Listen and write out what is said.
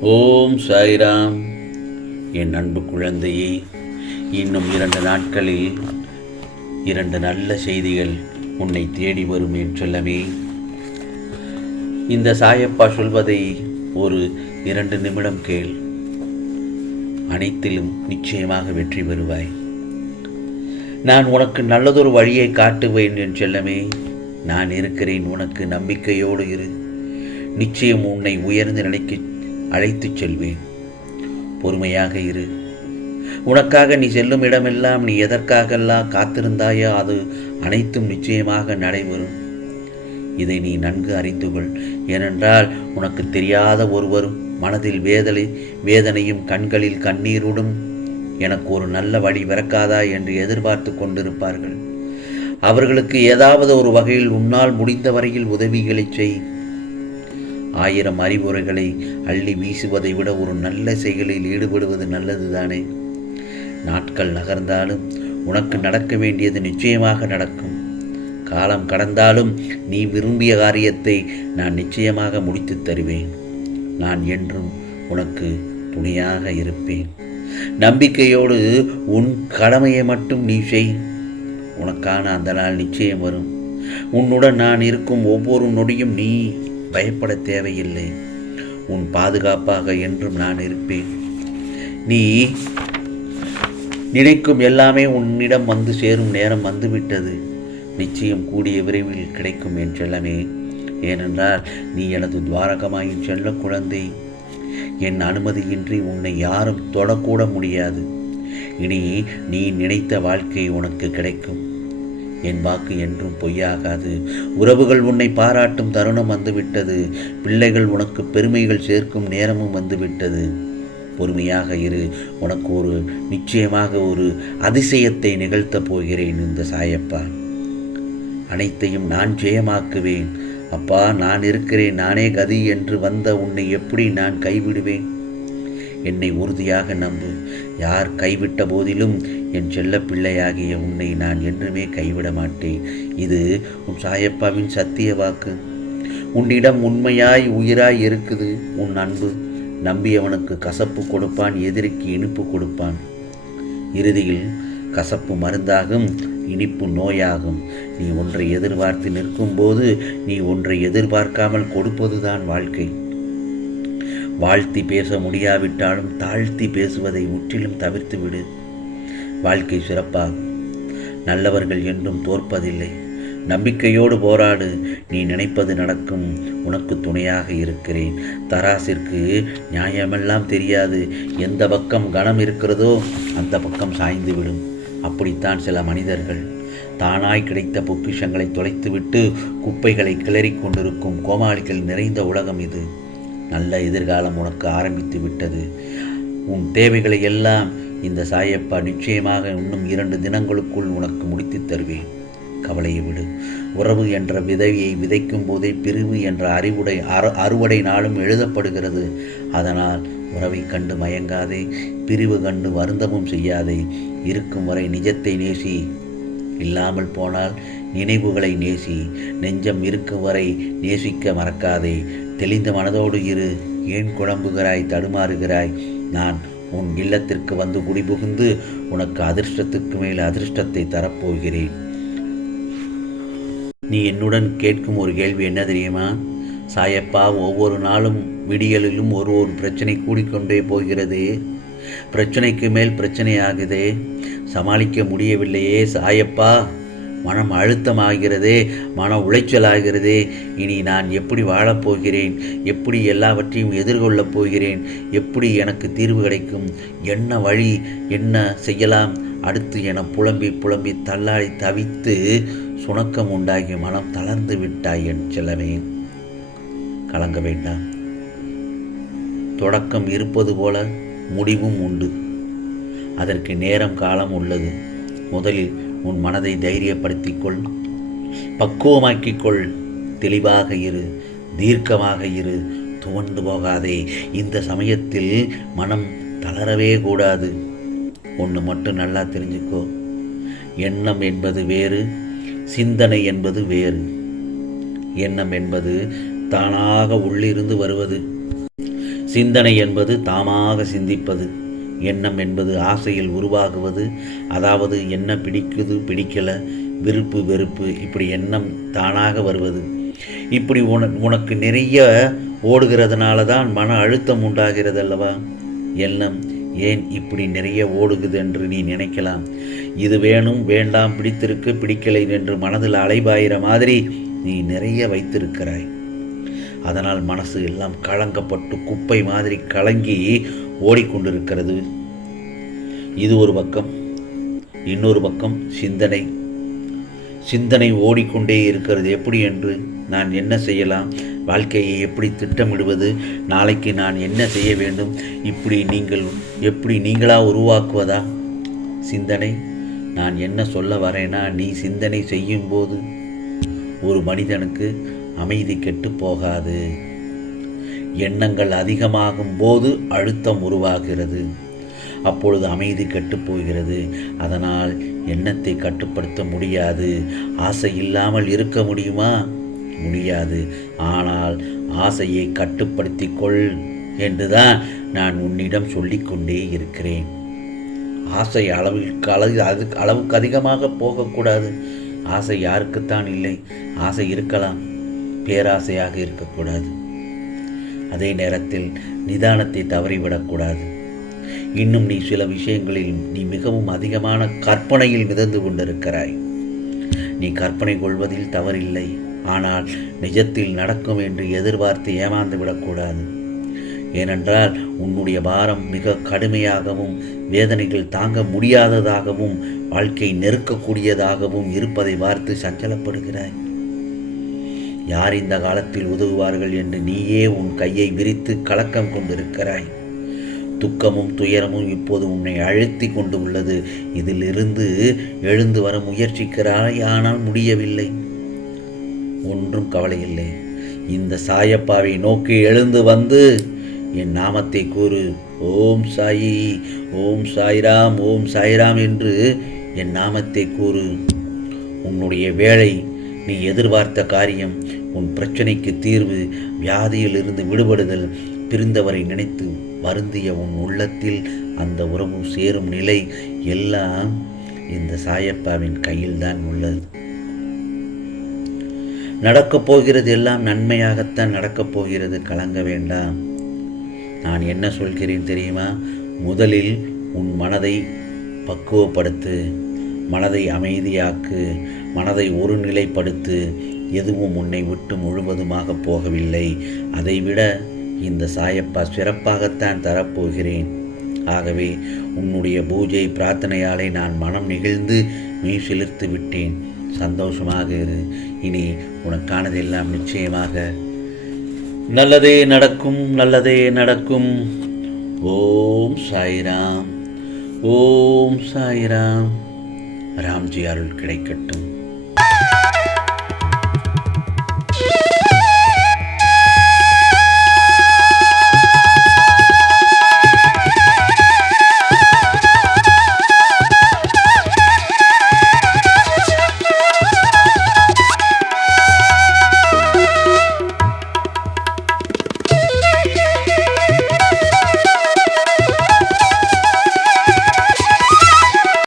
ஓம் சாய்ராம். என் அன்பு குழந்தையே இன்னும் இரண்டு நாட்களில் இரண்டு நல்ல செய்திகள் உன்னை தேடி வரும் என்று சொல்லவே. இந்த சாயப்பா சொல்வதை ஒரு இரண்டு நிமிடம் கேள். அனைத்திலும் நிச்சயமாக வெற்றி பெறுவாய். நான் உனக்கு நல்லதொரு வழியை காட்டுவேன் என் செல்லமே நான் இருக்கிறேன். உனக்கு நம்பிக்கையோடு இரு. நிச்சயம் உன்னை உயர்ந்து நிலைக்கு அழைத்துச் செல்வேன். பொறுமையாக இரு. உனக்காக நீ செல்லும் இடமெல்லாம் நீ எதற்காகெல்லாம் காத்திருந்தாயோ அது அனைத்தும் நிச்சயமாக நடைபெறும். இதை நீ நன்கு அறிந்து கொள். ஏனென்றால் உனக்கு தெரியாத ஒருவரும் மனதில் வேதனை வேதனையும் கண்களில் கண்ணீருடன் எனக்கு ஒரு நல்ல வழி பிறக்காதா என்று எதிர்பார்த்து கொண்டிருப்பார்கள். அவர்களுக்கு ஏதாவது ஒரு வகையில் உன்னால் முடிந்த வரையில் உதவிகளை செய். ஆயிரம் அறிவுரைகளை அள்ளி வீசுவதை விட ஒரு நல்ல செயலில் ஈடுபடுவது நல்லதுதானே? நாட்கள் நகர்ந்தாலும் உனக்கு நடக்க வேண்டியது நிச்சயமாக நடக்கும். காலம் கடந்தாலும் நீ விரும்பிய காரியத்தை நான் நிச்சயமாக முடித்துத் தருவேன். நான் என்றும் உனக்கு துணையாக இருப்பேன். நம்பிக்கையோடு உன் கடமையை மட்டும் நீ செய். உனக்கான அந்த நாள் நிச்சயம் வரும். உன்னுடன் நான் இருக்கும் ஒவ்வொரு நொடியும் நீ. பயப்பட தேவையில்லை. உன் பாதுகாப்பாக என்றும் நான் இருப்பேன். நீ நினைக்கும் எல்லாமே உன்னிடம் வந்து சேரும் நேரம் வந்துவிட்டது. நிச்சயம் கூடிய விரைவில் கிடைக்கும் என் செல்லமே. ஏனென்றால் நீ எனது துவாரகமாயின் செல்ல குழந்தை. என் அனுமதியின்றி உன்னை யாரும் தொடக்கூட முடியாது. இனி நீ நினைத்த வாழ்க்கை உனக்கு கிடைக்கும். என் வாக்கு என்றும் பொய்யாகாது. உறவுகள் உன்னை பாராட்டும் தருணம் வந்துவிட்டது. பிள்ளைகள் உனக்கு பெருமைகள் சேர்க்கும் நேரமும் வந்துவிட்டது. பொறுமையாக இரு. உனக்கு ஒரு நிச்சயமாக ஒரு அதிசயத்தை நிகழ்த்தப் போகிறேன் இந்த சாயப்பா. அனைத்தையும் நான் ஜெயமாக்குவேன். அப்பா நான் இருக்கிறேன். நானே கதி என்று வந்த உன்னை எப்படி நான் கைவிடுவேன்? என்னை உறுதியாக நம்பு. யார் கைவிட்ட போதிலும் என் செல்ல பிள்ளையாகிய உன்னை நான் என்றுமே கைவிட மாட்டேன். இது உன் சாயப்பாவின் சத்திய வாக்கு. உன்னிடம் உண்மையாய் உயிராய் இருக்குது உன் அன்பு. நம்பியவனுக்கு கசப்பு கொடுப்பான் எதிரிக்கு இனிப்பு கொடுப்பான். இறுதியில் கசப்பு மருந்தாகும் இனிப்பு நோயாகும். நீ ஒன்றை எதிர்பார்த்து நிற்கும்போது நீ ஒன்றை எதிர்பார்க்காமல் கொடுப்பதுதான் வாழ்க்கை. வாழ்த்தி பேச முடியாவிட்டாலும் தாழ்த்தி பேசுவதை முற்றிலும் தவிர்த்துவிடு வாழ்க்கை சிறப்பாகும் நல்லவர்கள் என்றும் தோற்பதில்லை. நம்பிக்கையோடு போராடு. நீ நினைப்பது நடக்கும். உனக்கு துணையாக இருக்கிறேன். தராசிற்கு நியாயமெல்லாம் தெரியாது. எந்த பக்கம் கனம் இருக்கிறதோ அந்த பக்கம் சாய்ந்து விடும். அப்படித்தான் சில மனிதர்கள். தானாய் கிடைத்த பொக்கிஷங்களை தொலைத்துவிட்டு குப்பைகளை கிளறிக் கொண்டிருக்கும் கோமாளிகள் நிறைந்த உலகம் இது. நல்ல எதிர்காலம் உனக்கு ஆரம்பித்து விட்டது. உன் தேவைகளை எல்லாம் இந்த சாயப்பா நிச்சயமாக இன்னும் இரண்டு தினங்களுக்குள் உனக்கு முடித்து தருவேன். கவலையை விடு. உறவு என்ற விதவியை விதைக்கும் போதே பிரிவு என்ற அறிவுடை அறு அறுவடை நாளும் எழுதப்படுகிறது. அதனால் உறவை கண்டு மயங்காதே பிரிவு கண்டு வருந்தமும் செய்யாதே. இருக்கும் வரை நிஜத்தை நேசி. இல்லாமல் போனால் நினைவுகளை நேசி. நெஞ்சம் இருக்கும் வரை நேசிக்க மறக்காதே. தெளிந்த மனதோடு இரு. ஏன் குழம்புகிறாய் தடுமாறுகிறாய்? நான் உன் இல்லத்திற்கு வந்து குடிபுகுந்து உனக்கு அதிர்ஷ்டத்துக்கு மேல் அதிர்ஷ்டத்தை தரப்போகிறேன். நீ என்னுடன் கேட்கும் ஒரு கேள்வி என்ன தெரியுமா? சாயப்பா ஒவ்வொரு நாளும் விடியலிலும் ஒரு ஒரு பிரச்சனை கூடிக்கொண்டே போகிறது. பிரச்சனைக்கு மேல் பிரச்சனை ஆகுதே சமாளிக்க முடியவில்லையே சாயப்பா. மனம் அழுத்தமாகிறதே மன உளைச்சலாகிறதே. இனி நான் எப்படி வாழப்போகிறேன் எப்படி எல்லாவற்றையும் எதிர்கொள்ளப் போகிறேன்? எப்படி எனக்கு தீர்வு கிடைக்கும்? என்ன வழி என்ன செய்யலாம்? அடுத்து என புலம்பி புலம்பி தள்ளாடி தவித்து சுணக்கம் உண்டாகி மனம் தளர்ந்து விட்டாய் என் செல்லமே. கலங்க வேண்டாம். தொடக்கம் இருப்பது போல முடிவும் உண்டு. அதற்கு நேரம் காலம் உள்ளது. முதலில் உன் மனதை தைரியப்படுத்திக் கொள் பக்குவமாக்கிக் கொள் தெளிவாக இரு. தீர்க்கமாக இரு. துவண்டு போகாதே. இந்த சமயத்தில் மனம் தளரவே கூடாது. ஒன்று மட்டும் நல்லா தெரிஞ்சுக்கோ. எண்ணம் என்பது வேறு சிந்தனை என்பது வேறு. எண்ணம் என்பது தானாக உள்ளிருந்து வருவது. சிந்தனை என்பது தாமாக சிந்திப்பது. எண்ணம் என்பது ஆசையில் உருவாகுவது அதாவது என்ன பிடிக்குது பிடிக்கல விருப்பு வெறுப்பு இப்படி எண்ணம் தானாக வருவது. இப்படி உன உனக்கு நிறைய ஓடுகிறதுனால தான் மன அழுத்தம் உண்டாகிறது அல்லவா எண்ணம் ஏன் இப்படி நிறைய ஓடுகுது என்று நீ நினைக்கலாம். இது வேணும் வேண்டாம் பிடித்திருக்கு பிடிக்கலை என்று மனதில் அலைபாயிற மாதிரி நீ நிறைய வைத்திருக்கிறாய். அதனால் மனசு எல்லாம் கலங்கப்பட்டு குப்பை மாதிரி கலங்கி ஓடிக்கொண்டிருக்கிறது. இது ஒரு பக்கம் இன்னொரு பக்கம் சிந்தனை. சிந்தனை ஓடிக்கொண்டே இருக்கிறது எப்படி என்று நான் என்ன செய்யலாம்? வாழ்க்கையை எப்படி திட்டமிடுவது? நாளைக்கு நான் என்ன செய்ய வேண்டும்? இப்படி நீங்கள் எப்படி நீங்களா உருவாக்குவதா? சிந்தனை. நான் என்ன சொல்ல வரேன்னா நீ சிந்தனை செய்யும்போது ஒரு மனிதனுக்கு அமைதி கெட்டு போகாது. எண்ணங்கள் அதிகமாகும் போது அழுத்தம் உருவாகிறது. அப்பொழுது அமைதி கெட்டு போகிறது. அதனால் எண்ணத்தை கட்டுப்படுத்த முடியாது. ஆசை இல்லாமல் இருக்க முடியுமா? முடியாது. ஆனால் ஆசையை கட்டுப்படுத்தி கொள் என்றுதான் நான் உன்னிடம் சொல்லிக்கொண்டே இருக்கிறேன். ஆசை அளவிற்கு அளவு அதுக்கு அளவுக்கு அதிகமாக போகக்கூடாது. ஆசை யாருக்குத்தான் இல்லை. ஆசை இருக்கலாம். பேராசையாக இருக்கக்கூடாது. அதே நேரத்தில் நிதானத்தை தவறிவிடக்கூடாது. இன்னும் நீ சில விஷயங்களில் நீ மிகவும் அதிகமான கற்பனையில் மிதந்து கொண்டிருக்கிறாய். நீ கற்பனை கொள்வதில் தவறில்லை. ஆனால் நிஜத்தில் நடக்கும் என்று எதிர்பார்த்து ஏமாந்து விடக்கூடாது. ஏனென்றால் உன்னுடைய பாரம் மிக கடுமையாகவும் வேதனைகள் தாங்க முடியாததாகவும் வாழ்க்கை நெருக்கக்கூடியதாகவும் இருப்பதை பார்த்து சஞ்சலப்படுகிறாய். யார் இந்த காலத்தில் உதவுவார்கள் என்று நீயே உன் கையை விரித்து கலக்கம் கொண்டிருக்கிறாய். துக்கமும் துயரமும் இப்போது உன்னை அழுத்தி கொண்டு உள்ளது. இதிலிருந்து எழுந்து வர முயற்சிக்கிறாய் ஆனால் முடியவில்லை. ஒன்றும் கவலை இல்லை. இந்த சாயப்பாவை நோக்கி எழுந்து வந்து என் நாமத்தை கூறு. ஓம் சாயி ஓம் சாய்ராம் ஓம் சாய்ராம் என்று என் நாமத்தை கூறு. உன்னுடைய வேலை நீ எதிர்பார்த்த காரியம் உன் பிரச்சனைக்கு தீர்வு வியாதியிலிருந்து விடுபடுதல் பிரிந்தவரை நினைத்து வருந்திய உன் உள்ளத்தில் அந்த உறவு சேரும் நிலை எல்லாம் இந்த சாயப்பாவின் கையில்தான் உள்ளது. நடக்கப் போகிறது எல்லாம் நன்மையாகத்தான் நடக்கப் போகிறது. கலங்க வேண்டாம். நான் என்ன சொல்கிறேன் தெரியுமா? முதலில் உன் மனதை பக்குவப்படுத்து மனதை அமைதியாக்கு மனதை ஒருநிலைப்படுத்து எதுவும் உன்னை விட்டு முழுவதுமாக போகவில்லை. அதைவிட இந்த சாயப்பா சிறப்பாகத்தான் தரப்போகிறேன். ஆகவே உன்னுடைய பூஜை பிரார்த்தனையாலே நான் மனம் நெகிழ்ந்து நீ செலுத்து விட்டேன். சந்தோஷமாக இரு. இனி உனக்கானதெல்லாம் நிச்சயமாக நல்லதே நடக்கும் நல்லதே நடக்கும். ஓம் சாய்ராம். ஓம் சாய்ராம். ராம்ஜி அருள் கிடைக்கட்டும்.